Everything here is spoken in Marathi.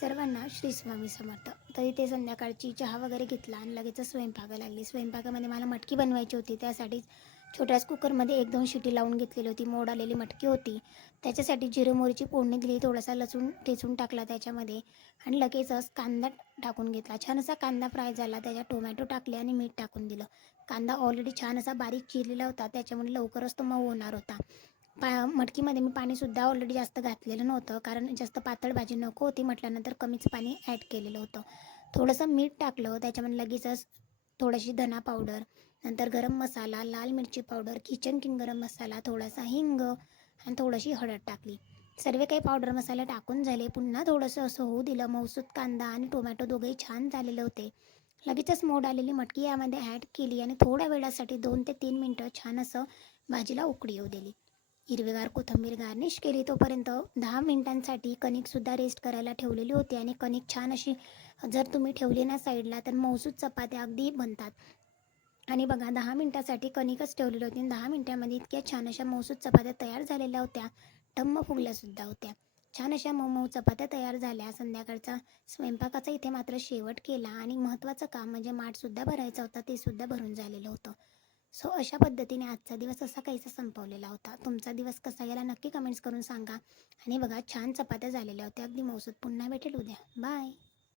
सर्वांना श्री स्वामी समर्थ. तर इथे संध्याकाळची चहा वगैरे घेतला आणि लगेच स्वयंपाकाला लागली. स्वयंपाकामध्ये मला मटकी बनवायची होती, त्यासाठी छोट्याच कुकरमध्ये 1-2 शिटी लावून घेतलेली होती. मोड आलेली मटकी होती. त्याच्यासाठी जिरे मोहरीची फोडणी दिली, थोडासा लसूण ठेचून टाकला त्याच्यामध्ये आणि लगेचच कांदा टाकून घेतला. छान असा कांदा फ्राय झाला, त्याच्यात टोमॅटो टाकले आणि मीठ टाकून दिलं. कांदा ऑलरेडी छान असा बारीक चिरलेला होता, त्याच्यामुळे लवकरच तो मऊ होणार होता. मटकीमध्ये मी पाणीसुद्धा ऑलरेडी जास्त घातलेलं नव्हतं, कारण जास्त पातळ भाजी नको होती म्हटल्यानंतर कमीच पाणी ॲड केलेलं होतं. थोडंसं मीठ टाकलं, त्याच्यामध्ये लगेचच थोडीशी धना पावडर, नंतर गरम मसाला, लाल मिरची पावडर, किचन किंग गरम मसाला, थोडासा हिंग आणि थोडीशी हळद टाकली. सर्व काही पावडर मसाले टाकून झाले. पुन्हा थोडंसं असं होऊ दिलं. मऊसूत कांदा आणि टोमॅटो दोघंही छान झालेले होते. लगेचच मोड आलेली मटकी यामध्ये ॲड केली आणि थोड्या वेळासाठी 2 ते 3 मिनटं छान असं भाजीला उकळी येऊ दिली. हिरवीगार कोथिंबीर गार्निश केली. तोपर्यंत 10 मिनिटांसाठी कणिकसुद्धा रेस्ट करायला ठेवलेली होती आणि कणिक छान अशी जर तुम्ही ठेवली ना साईडला तर मऊसूत चपात्या अगदी बनतात. आणि बघा 10 मिनिटासाठी कणिकच ठेवलेली होती आणि 10 मिनिटांमध्ये इतक्या छान अशा मऊसूत चपात्या तयार झालेल्या होत्या. टम्म फुगल्यासुद्धा होत्या. छान अशा मऊ चपात्या तयार झाल्या. संध्याकाळचा स्वयंपाकाचा इथे मात्र शेवट केला आणि महत्त्वाचं काम म्हणजे माठसुद्धा भरायचा होता, ते सुद्धा भरून झालेलं होतं. सो अशा पद्धतीने आजचा दिवस असा काहीसा संपवलेला होता. तुमचा दिवस कसा गेला नक्की कमेंट्स करून सांगा. आणि बघा छान चपात्या झालेल्या होत्या, अगदी मऊसूत. पुन्हा भेटेल उद्या. बाय.